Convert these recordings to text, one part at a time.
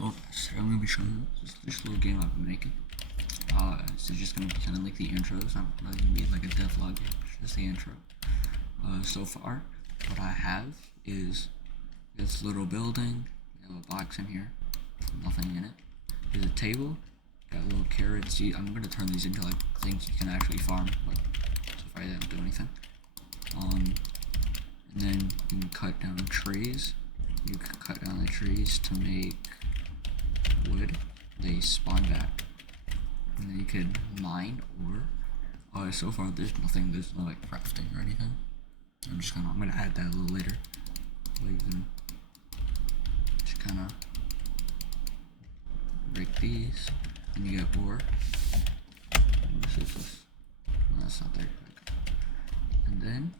Well, so I'm gonna be showing this little game I've been making. This is just gonna be kind of like the intro. It's not really gonna be like a devlog game. It's just the intro. So far, what I have is this little building. I have a box in here, nothing in it. There's a table. Got little carrots. See, I'm gonna turn these into like things you can actually farm. But so far, I didn't do anything. And then you can cut down trees. You can cut down the trees to make wood. They spawn back, and then you can mine ore. So far there's nothing. There's no like crafting or anything. I'm gonna add that a little later. But you can just kind of break these, and you get ore. Let's see if this. No, that's not there. And then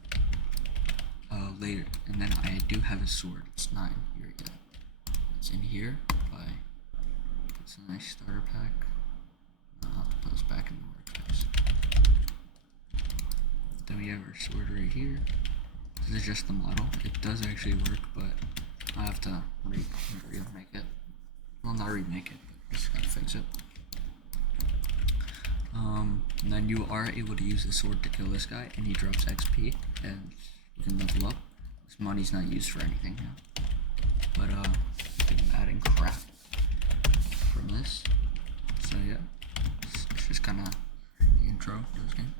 later, and then I do have a sword. It's not in here yet. It's in here. It's a nice starter pack. I'll have to put this back in the workspace. Then we have our sword right here. This is just the model. It does actually work, but I have to remake it. Well, not remake it, but just gotta fix it. And then you are able to use the sword to kill this guy, and he drops XP, and you can level up. This money's not used for anything now. But I'm adding crap from this. So yeah, it's just kind of the intro to this game.